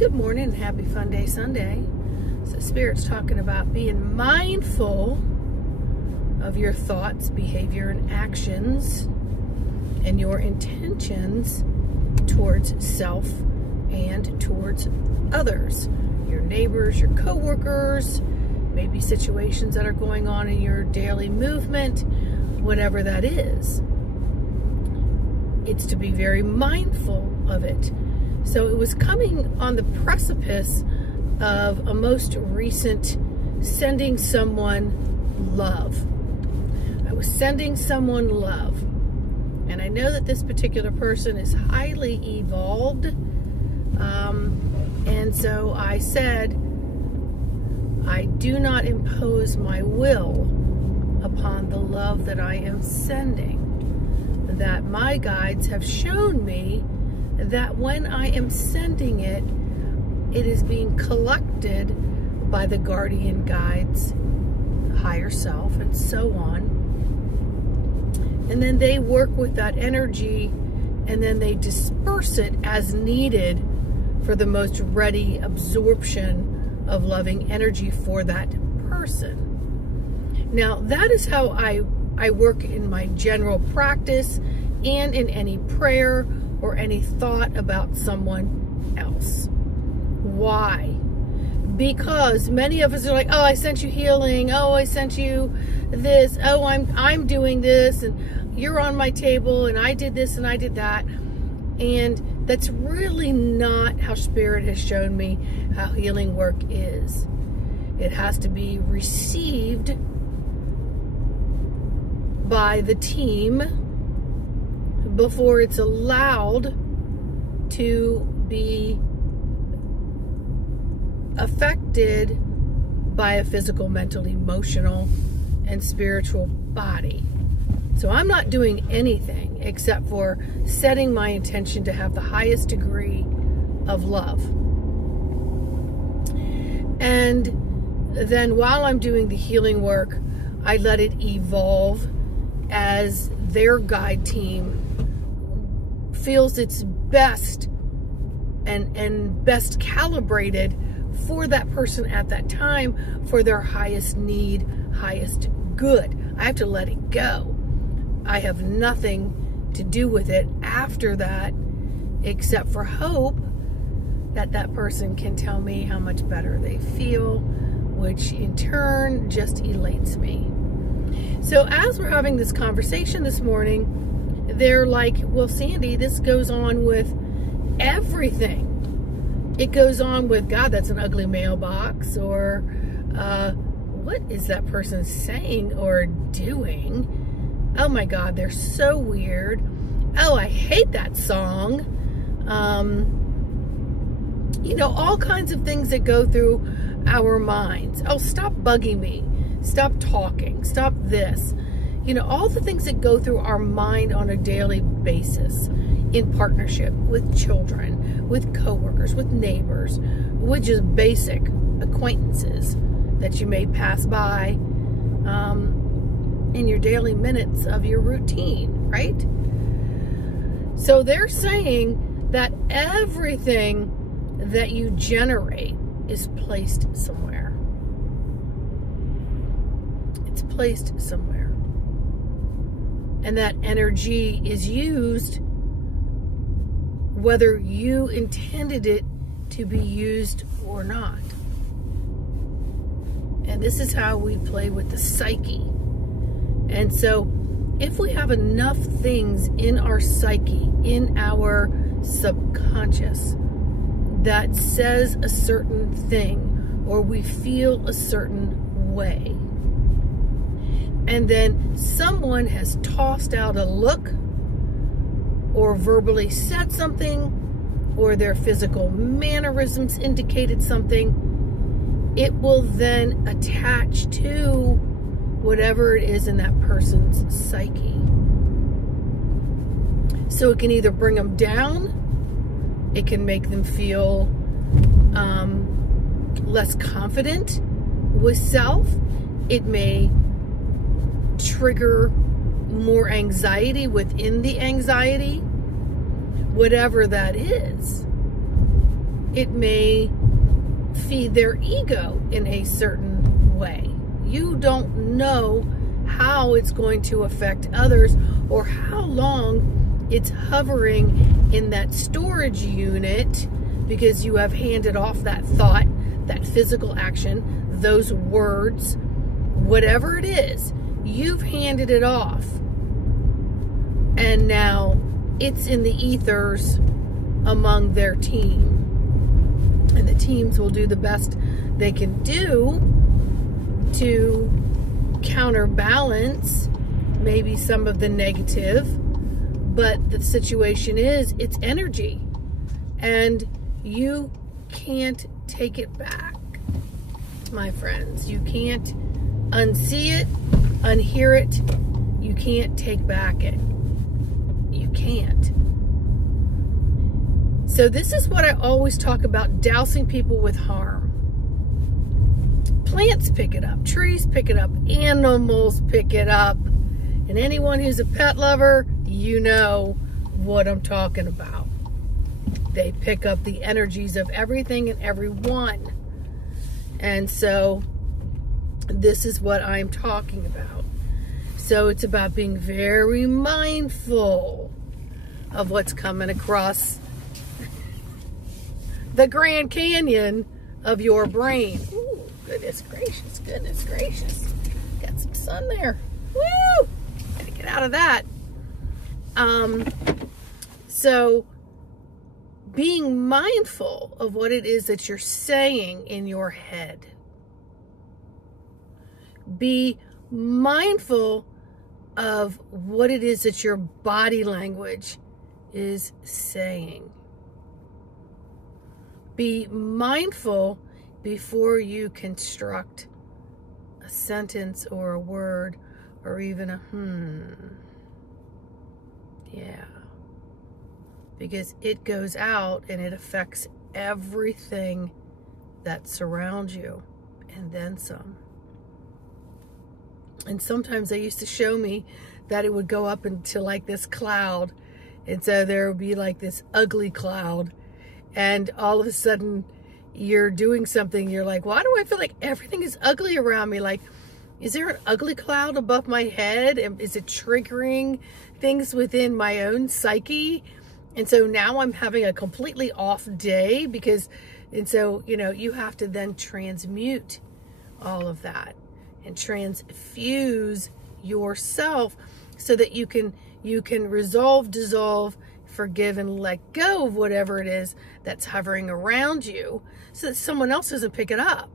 Good morning and happy Fun Day Sunday. So Spirit's talking about being mindful of your thoughts, behavior, and actions, and your intentions towards self and towards others, your neighbors, your co-workers, maybe situations that are going on in your daily movement, whatever that is. It's to be very mindful of it. So it was coming on the precipice of a most recent sending someone love. I was sending someone love. And I know that this particular person is highly evolved. And so I said, I do not impose my will upon the love that I am sending. That my guides have shown me that when I am sending it, it is being collected by the guardian guides, higher self, and so on. And then they work with that energy, and then they disperse it as needed for the most ready absorption of loving energy for that person. Now, that is how I work in my general practice and in any prayer or any thought about someone else. Why? Because many of us are like, oh, I sent you healing. Oh, I sent you this. Oh, I'm doing this, and you're on my table, and I did this and I did that. And that's really not how Spirit has shown me how healing work is. It has to be received by the team before it's allowed to be affected by a physical, mental, emotional, and spiritual body. So I'm not doing anything except for setting my intention to have the highest degree of love. And then while I'm doing the healing work, I let it evolve as their guide team feels it's best and best calibrated for that person at that time for their highest need, highest good. I have to let it go. I have nothing to do with it after that except for hope that that person can tell me how much better they feel, which in turn just elates me. So as we're having this conversation this morning, they're like, well, Sandy, this goes on with everything. It goes on with, God, that's an ugly mailbox, or what is that person saying or doing? Oh my God, they're so weird. Oh, I hate that song. You know, all kinds of things that go through our minds. Oh, stop bugging me. Stop talking. Stop this. You know, all the things that go through our mind on a daily basis in partnership with children, with coworkers, with neighbors, with just basic acquaintances that you may pass by in your daily minutes of your routine, right? So they're saying that everything that you generate is placed somewhere. It's placed somewhere. And that energy is used whether you intended it to be used or not. And this is how we play with the psyche. And so if we have enough things in our psyche, in our subconscious, that says a certain thing, or we feel a certain way, and then someone has tossed out a look, or verbally said something, or their physical mannerisms indicated something, it will then attach to whatever it is in that person's psyche. So it can either bring them down, it can make them feel less confident with self, it may trigger more anxiety within the anxiety, whatever that is. it may feed their ego in a certain way. You don't know how it's going to affect others or how long it's hovering in that storage unit, because you have handed off that thought, that physical action, those words, whatever it is, you've handed it off. And now it's in the ethers among their team. And the teams will do the best they can do to counterbalance maybe some of the negative. But the situation is, it's energy. And you can't take it back, my friends. You can't unsee it, unhear it. You can't take back it. You can't. So this is what I always talk about, dousing people with harm. Plants pick it up, trees pick it up, animals pick it up. And anyone who's a pet lover, you know what I'm talking about. They pick up the energies of everything and everyone. And so this is what I'm talking about. So it's about being very mindful of what's coming across the Grand Canyon of your brain. Ooh, goodness gracious, goodness gracious. Got some sun there. Woo! Gotta get out of that. So being mindful of what it is that you're saying in your head. Be mindful of what it is that your body language is saying. Be mindful before you construct a sentence or a word or even a Yeah. Because it goes out and it affects everything that surrounds you and then some. And sometimes they used to show me that it would go up into like this cloud. And so there would be like this ugly cloud. And all of a sudden you're doing something. You're like, why do I feel like everything is ugly around me? Like, is there an ugly cloud above my head? And is it triggering things within my own psyche? And so now I'm having a completely off day and so, you know, you have to then transmute all of that and transfuse yourself so that you can resolve, dissolve, forgive, and let go of whatever it is that's hovering around you so that someone else doesn't pick it up.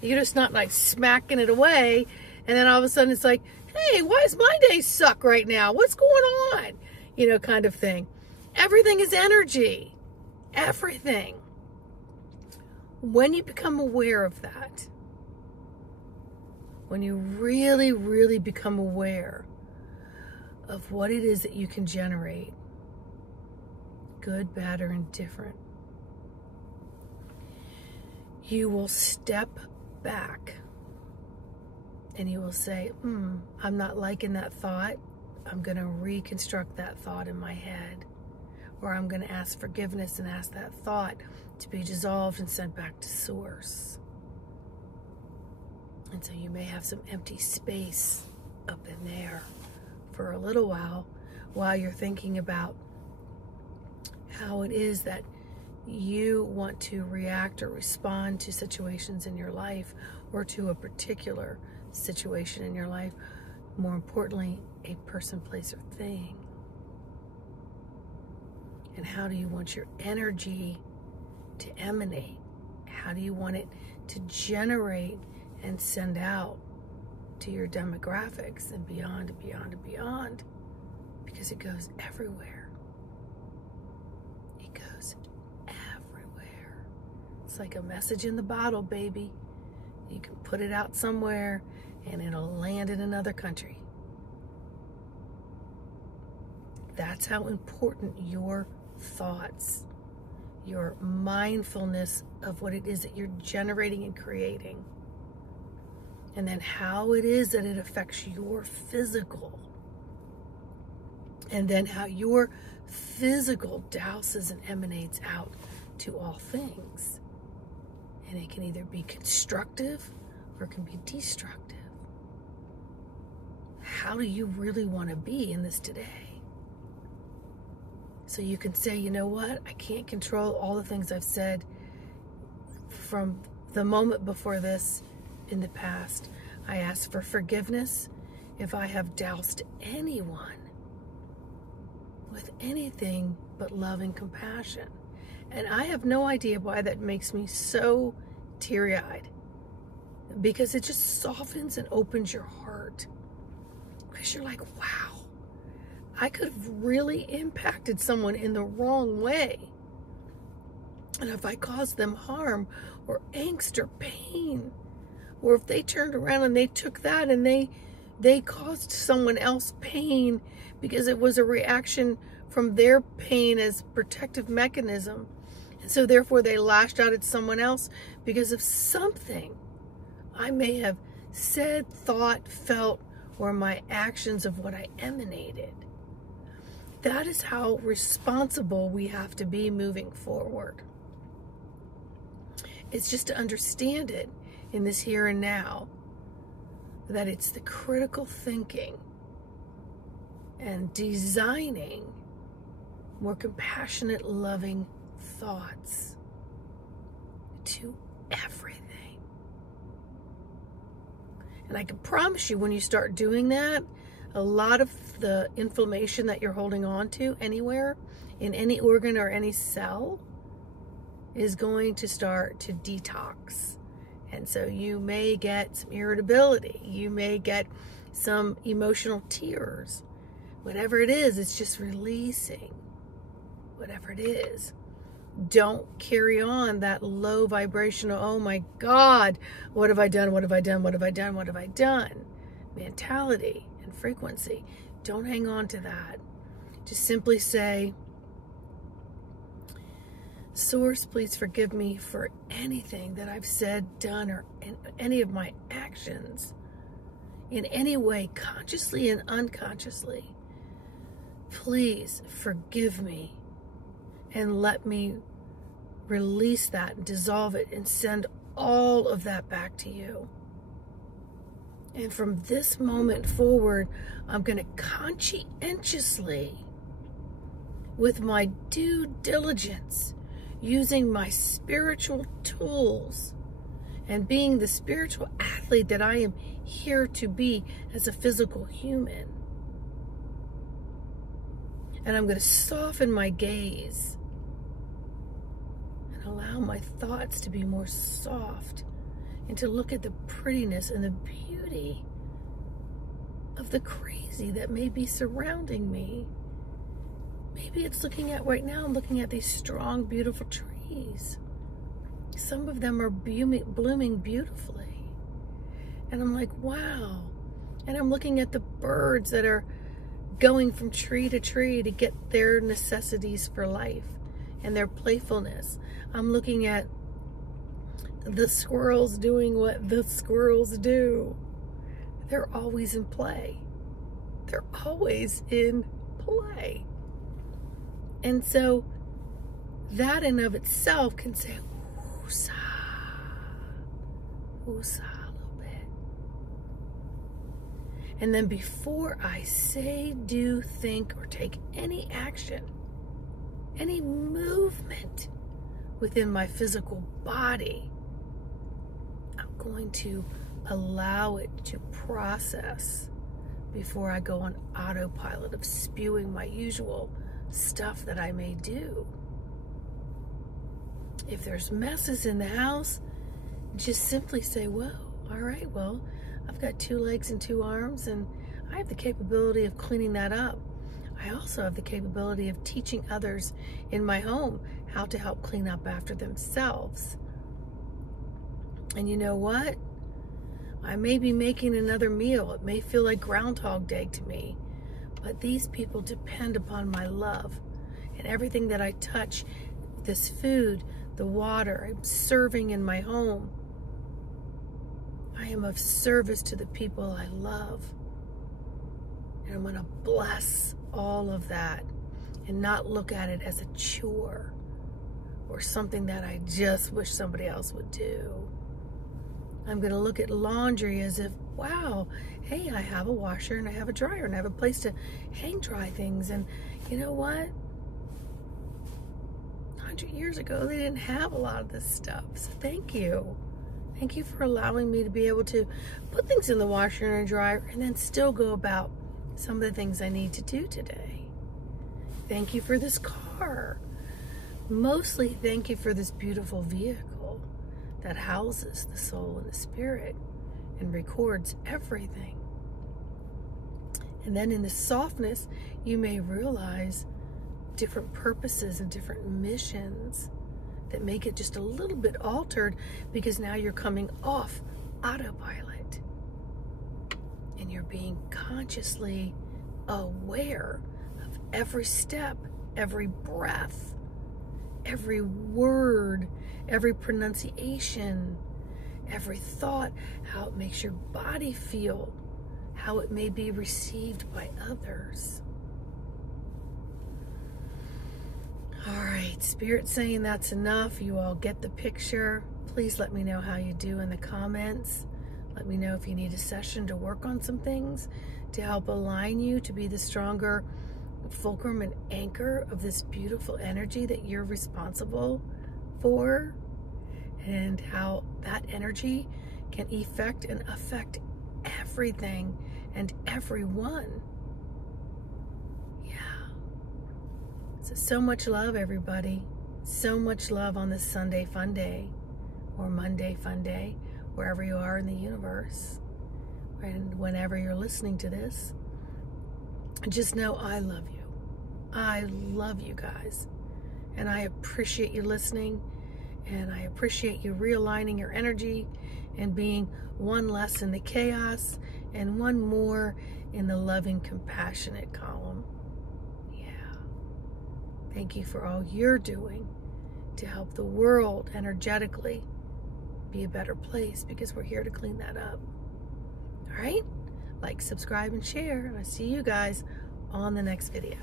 You're just not like smacking it away. And then all of a sudden it's like, hey, why does my day suck right now? What's going on? You know, kind of thing. Everything is energy. Everything. When you become aware of that, when you really, really become aware of what it is that you can generate, good, bad, or indifferent, you will step back and you will say, I'm not liking that thought. I'm going to reconstruct that thought in my head. Or I'm going to ask forgiveness and ask that thought to be dissolved and sent back to source. And so you may have some empty space up in there for a little while you're thinking about how it is that you want to react or respond to situations in your life, or to a particular situation in your life. More importantly, a person, place, or thing. And how do you want your energy to emanate? How do you want it to generate and send out to your demographics and beyond and beyond and beyond? Because it goes everywhere. It goes everywhere. It's like a message in the bottle, baby. You can put it out somewhere and it'll land in another country. That's how important your thoughts, your mindfulness of what it is that you're generating and creating, and then how it is that it affects your physical, and then how your physical douses and emanates out to all things. And it can either be constructive or it can be destructive. How do you really want to be in this today? So you can say, you know what? I can't control all the things I've said from the moment before this in the past. I ask for forgiveness if I have doused anyone with anything but love and compassion. And I have no idea why that makes me so teary-eyed, because it just softens and opens your heart. Because you're like, wow, I could have really impacted someone in the wrong way. And if I caused them harm or angst or pain, or if they turned around and they took that and they caused someone else pain because it was a reaction from their pain as protective mechanism, and so therefore they lashed out at someone else because of something I may have said, thought, felt, or my actions of what I emanated. That is how responsible we have to be moving forward. It's just to understand it in this here and now, that it's the critical thinking and designing more compassionate, loving thoughts to everything. And I can promise you, when you start doing that, a lot of the inflammation that you're holding on to anywhere, in any organ or any cell, is going to start to detox. And so you may get some irritability. You may get some emotional tears. Whatever it is, it's just releasing. Whatever it is. Don't carry on that low vibrational, oh my God, what have I done? What have I done? What have I done? What have I done? Mentality and frequency. Don't hang on to that. Just simply say, Source, please forgive me for anything that I've said, done, or in any of my actions in any way, consciously and unconsciously. Please forgive me and let me release that and dissolve it and send all of that back to you. And from this moment forward, I'm going to conscientiously, with my due diligence, using my spiritual tools and being the spiritual athlete that I am here to be as a physical human. And I'm going to soften my gaze and allow my thoughts to be more soft and to look at the prettiness and the beauty of the crazy that may be surrounding me. Maybe it's looking at right now, I'm looking at these strong, beautiful trees. Some of them are blooming beautifully. And I'm like, wow. And I'm looking at the birds that are going from tree to tree to get their necessities for life and their playfulness. I'm looking at the squirrels doing what the squirrels do. They're always in play. They're always in play. And so that in of itself can say, woosah, woosah a little bit. And then before I say, do, think, or take any action, any movement within my physical body, I'm going to allow it to process before I go on autopilot of spewing my usual stuff that I may do. If there's messes in the house, just simply say, well, all right, well, I've got 2 legs and 2 arms, and I have the capability of cleaning that up. I also have the capability of teaching others in my home how to help clean up after themselves. And you know what? I may be making another meal. It may feel like Groundhog Day to me. But these people depend upon my love. And everything that I touch, this food, the water, I'm serving in my home. I am of service to the people I love. And I'm going to bless all of that and not look at it as a chore or something that I just wish somebody else would do. I'm going to look at laundry as if, wow, hey, I have a washer and I have a dryer and I have a place to hang dry things. And you know what? 100 years ago, they didn't have a lot of this stuff. So thank you. Thank you for allowing me to be able to put things in the washer and dryer and then still go about some of the things I need to do today. Thank you for this car. Mostly thank you for this beautiful vehicle that houses the soul and the spirit and records everything. And then in the softness, you may realize different purposes and different missions that make it just a little bit altered, because now you're coming off autopilot and you're being consciously aware of every step, every breath, every word, every pronunciation, every thought, how it makes your body feel, how it may be received by others. All right, Spirit's saying that's enough. You all get the picture. Please let me know how you do in the comments. Let me know if you need a session to work on some things to help align you to be the stronger fulcrum and anchor of this beautiful energy that you're responsible for, and how that energy can effect and affect everything and everyone. So much love, everybody. So much love on this Sunday fun day, or Monday fun day, wherever you are in the universe. And whenever you're listening to this, just know I love you. I love you guys. And I appreciate you listening. And I appreciate you realigning your energy and being one less in the chaos and one more in the loving, compassionate column. Thank you for all you're doing to help the world energetically be a better place, because we're here to clean that up. All right? Like, subscribe, and share. And I'll see you guys on the next video.